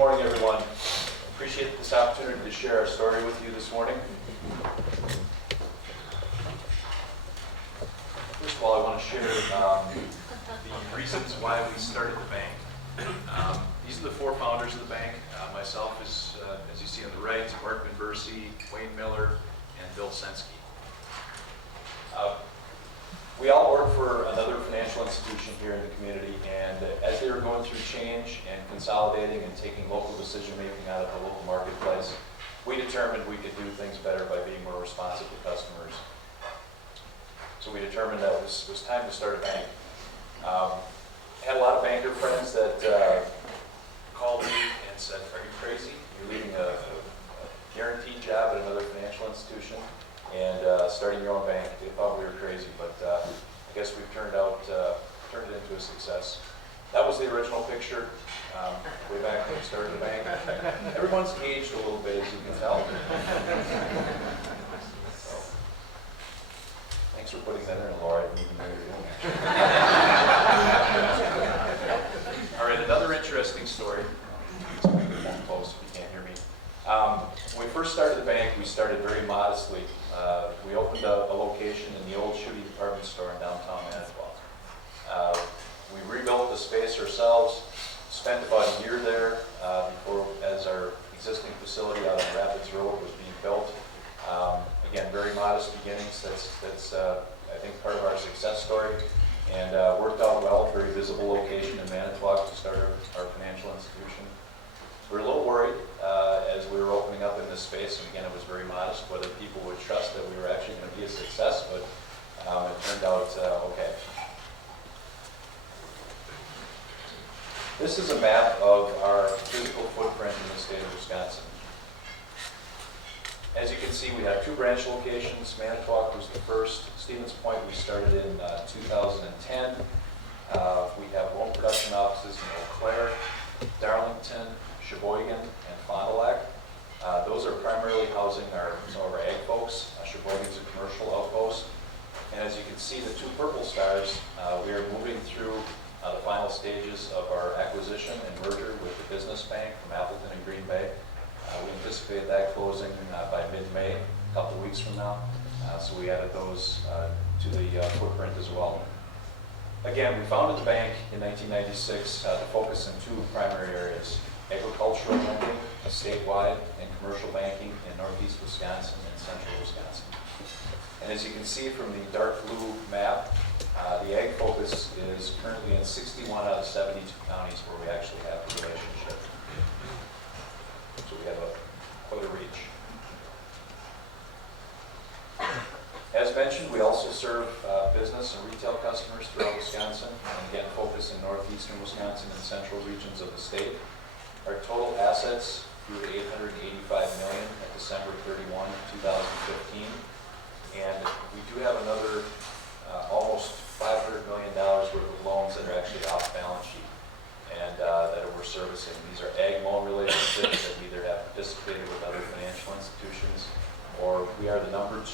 morning, everyone. Appreciate this opportunity to share our story with you this morning. First of all, I want to share the reasons why we started the bank. These are the four founders of the bank. Myself is, as you see on the right, Mark Benversi, Wayne Miller, and Bill Sensky. We all work for another financial institution here in the community, and as they were going through change and consolidating and taking local decision-making out of the local marketplace, we determined we could do things better by being more responsive to customers. So we determined that it was time to start a bank. Had a lot of banker friends that called me and said, "Are you crazy? You're leaving a guaranteed job at another financial institution and starting your own bank." They thought we were crazy, but I guess we've turned it into a success. That was the original picture way back when we started the bank. Everyone's aged a little bit, as you can tell. So, thanks for putting that in, Laura. I didn't even know you were doing that. All right, another interesting story. Close if you can't hear me. When we first started the bank, we started very modestly. We opened a location in the old Shooty department store in downtown Manitowoc. We rebuilt the space ourselves, spent about a year there before, as our existing facility out on Rapids Road was being built. Again, very modest beginnings. That's I think, part of our success story, and worked out well. Very visible location in Manitowoc to start our financial institution. We were a little worried as we were opening up in this space, and again, it was very modest, whether people would trust that we were actually going to be a success, but it turned out okay. This is a map of our physical footprint in the state of Wisconsin. As you can see, we have two branch locations. Manitowoc was the first. Stevens Point we started in 2010. We have loan production offices in Eau Claire, Darlington, Sheboygan, and Fond du Lac. Those are primarily housing some of our ag folks. Sheboygan's a commercial outpost. And as you can see, the two purple stars, we are moving through the final stages of our acquisition and merger with the business bank from Appleton and Green Bay. We anticipate that closing by mid-May, a couple of weeks from now. So we added those to the footprint as well. Again, we founded the bank in 1996 to focus on two primary areas: agricultural lending statewide and commercial banking in northeast Wisconsin and central Wisconsin. And as you can see from the dark blue map, the ag focus is currently in 61 out of 72 counties where we actually have the relationship. So we have quite a reach. As mentioned, we also serve business and retail customers throughout Wisconsin, and again focus in northeastern Wisconsin and central regions of the state. Our total assets grew to $885 million at December 31, 2015, and we do have another almost $500 million worth of loans that are actually off balance sheet and that we're servicing. These are ag loan relationships that we either have participated with other financial institutions, or we are the #2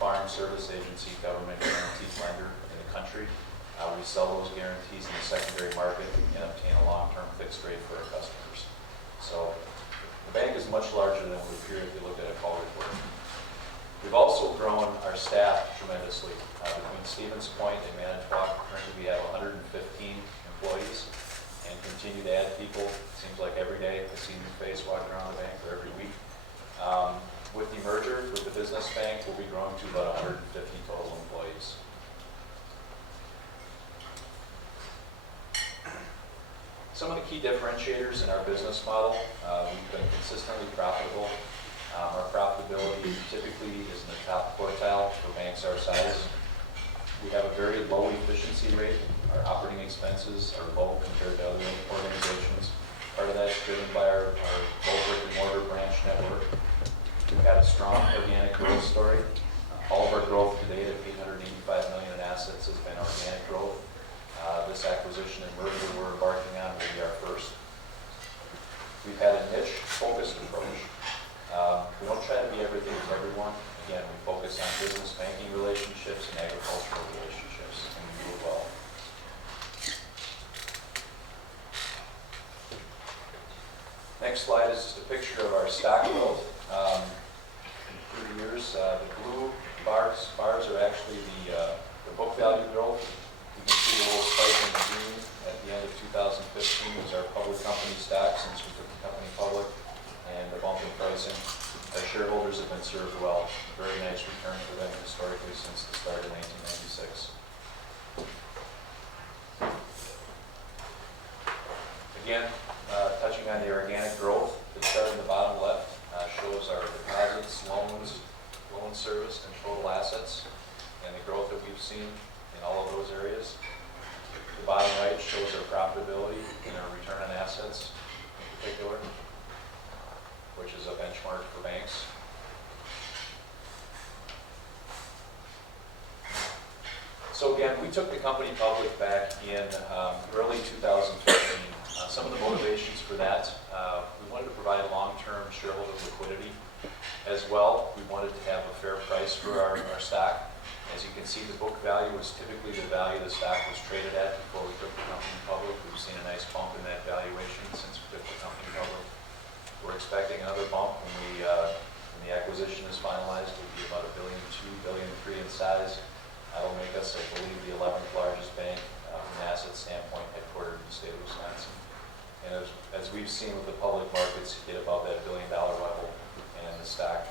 farm service agency government guaranteed lender in the country. We sell those guarantees in the secondary market and obtain a long-term fixed rate for our customers. So the bank is much larger than it would appear if you looked at a call report. We've also grown our staff tremendously. Between Stevens Point and Manitowoc, currently we have 115 employees and continue to add people. It seems like every day I see a new face walking around the bank, or every week. With the merger with the business bank, we'll be growing to about 150 total employees. Some of the key differentiators in our business model: we've been consistently profitable. Our profitability typically is in the top quartile for banks our size. We have a very low efficiency rate. Our operating expenses are low compared to other organizations. Part of that is driven by our low brick and mortar branch network. We've had a strong organic growth story. All of our growth to date at $885 million in assets has been organic growth. This acquisition and merger we're embarking on will be our first. We've had a niche-focused approach. We don't try to be everything to everyone. Again, we focus on business banking relationships and agricultural relationships, and we do it well. next slide is just a picture of our stock growth through the years. The blue bars are actually the book value growth. You can see the little spike in the green at the end of 2015 was our public company stock since we took the company public, and the bump in pricing. Our shareholders have been served well. Very nice return for them historically since the start of 1996. Again, touching on the organic growth, the chart in the bottom left shows our deposits, loan service, and total assets, and the growth that we've seen in all of those areas. The bottom right shows our profitability and our return on assets in particular, which is a benchmark for banks. So again, we took the company public back in early 2015. Some of the motivations for that, we wanted to provide long-term shareholder liquidity. As well, we wanted to have a fair price for our stock. As you can see, the book value was typically the value the stock was traded at before we took the company public. We've seen a nice bump in that valuation since we took the company public. We're expecting another bump when the acquisition is finalized. It'll be about $1.2 billion, $1.3 billion in size. That'll make us, I believe, the 11th largest bank from an asset standpoint, headquartered in the state of Wisconsin. And as we've seen with the public markets, get above that $1 billion level, and the stock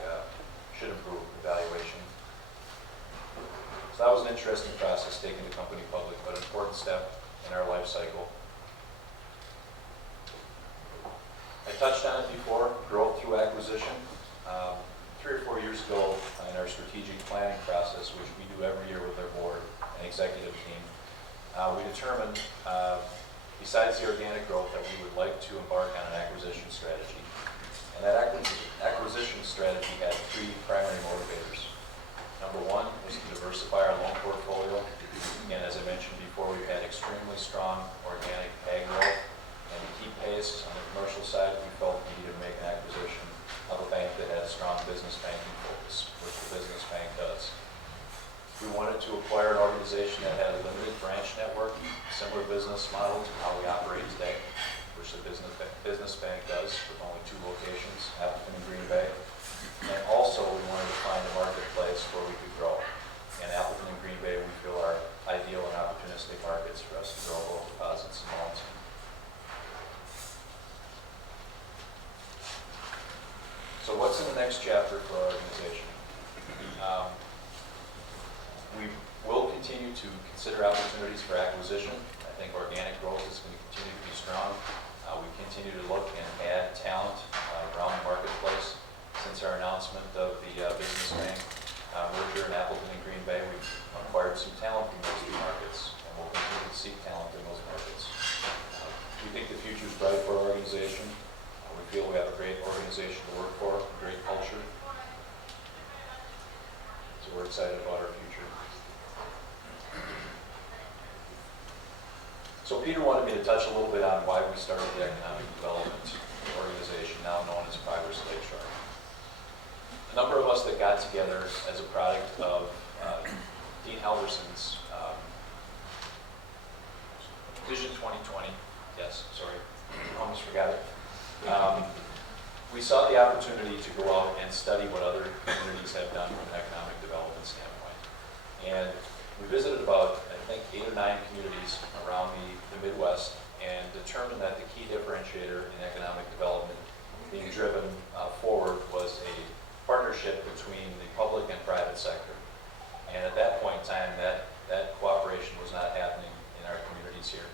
should improve the valuation. So that was an interesting process, taking the company public, but an important step in our life cycle. I touched on it before, growth through acquisition. 3 or 4 years ago, in our strategic planning process, which we do every year with our board and executive team, we determined, besides the organic growth, that we would like to embark on an acquisition strategy. And that acquisition strategy had 3 primary motivators. Number 1 was to diversify our loan portfolio. Again, as I mentioned before, we've had extremely strong organic ag growth, and to keep pace on the commercial side, we felt we needed to make an acquisition of a bank that had a strong business banking focus, which the business bank does. We wanted to acquire an organization that had a limited branch network, similar business model to how we operate today, which the business bank does with only 2 locations, Appleton and Green Bay. And also, we wanted to find a marketplace where we could grow. And Appleton and Green Bay, we feel, are ideal and opportunistic markets for us to grow both deposits and loans. So what's in the next chapter for our organization? We will continue to consider opportunities for acquisition. I think organic growth is going to continue to be strong. We continue to look and add talent around the marketplace. Since our announcement of the business bank merger in Appleton and Green Bay, we've acquired some talent in those 2 markets, and we'll continue to seek talent in those markets. We think the future is bright for our organization. We feel we have a great organization to work for, a great culture. So we're excited about our future. So Peter wanted me to touch a little bit on why we started the Economic Development Organization, now known as Progress Lakeshore. A number of us that got together as a product of Dean Halverson's Vision 2020. Yes, sorry, almost forgot it. We saw the opportunity to go out and study what other communities have done from an economic development standpoint. And we visited about, I think, 8 or 9 communities around the Midwest, and determined that the key differentiator in economic development being driven forward was a partnership between the public and private sector. And at that point in time, that cooperation was not happening in our communities here.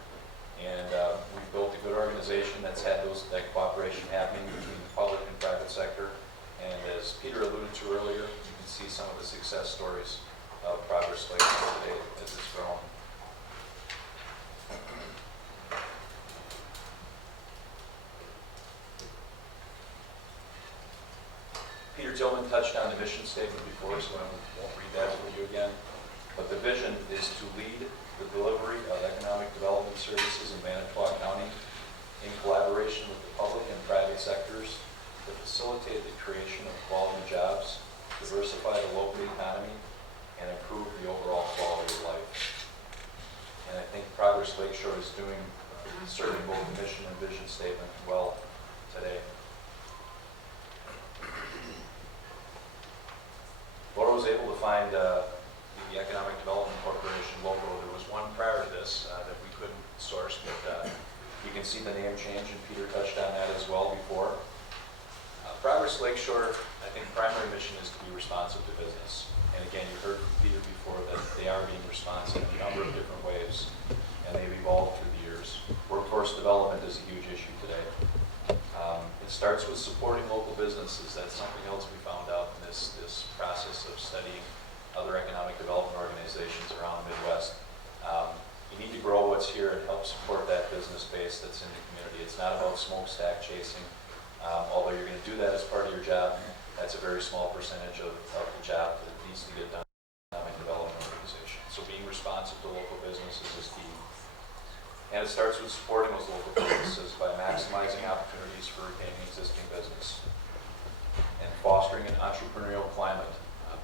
And we've built a good organization that's had that cooperation happening between the public and private sector. And as Peter alluded to earlier, you can see some of the success stories of Progress Lakeshore today as it's grown. Peter Tillman touched on the mission statement before, so I won't read that for you again. But the vision is to lead the delivery of economic development services in Manitowoc County in collaboration with the public and private sectors to facilitate the creation of quality jobs, diversify the local economy, and improve the overall quality of life. And I think Progress Lakeshore is serving both the mission and vision statement well today. the name change, and Peter touched on that as well before. Progress Lakeshore, I think primary mission is to be responsive to business. And again, you heard from Peter before that they are being responsive in a number of different ways, and they've evolved through the years. Workforce development is a huge issue today. It starts with supporting local businesses. That's something else we found out in this process of studying other economic development organizations around the Midwest. You need to grow what's here and help support that business base that's in the community. It's not about smokestack chasing. Although you're going to do that as part of your job, that's a very small percentage of the job that needs to get done in an economic development organization. So being responsive to local businesses is key. And it starts with supporting those local businesses by maximizing opportunities for retaining existing business and fostering an entrepreneurial climate.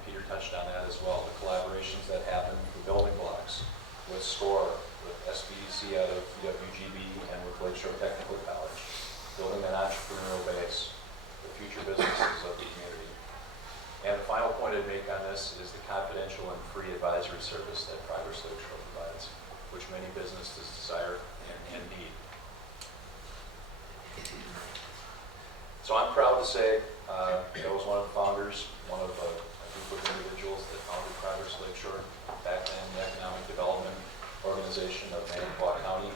Peter touched on that as well. The collaborations that happen for building blocks with SCORE, with SBDC out of UWGB, and with Lakeshore Technical College, building that entrepreneurial base, the future businesses of the community. And the final point I'd make on this is the confidential and free advisory service that Progress Lakeshore provides, which many businesses desire and need. So I'm proud to say I was one of the founders, one of a group of individuals that founded Progress Lakeshore back then, the economic development organization of Manitowoc County.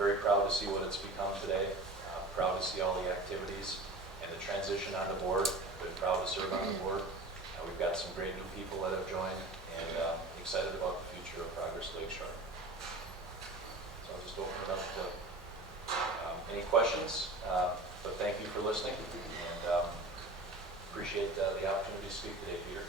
Very proud to see what it's become today. Proud to see all the activities and the transition on the board. Been proud to serve on the board. We've got some great new people that have joined, and excited about the future of Progress Lakeshore. So I'll just open it up to any questions, but thank you for listening, and appreciate the opportunity to speak today, Peter.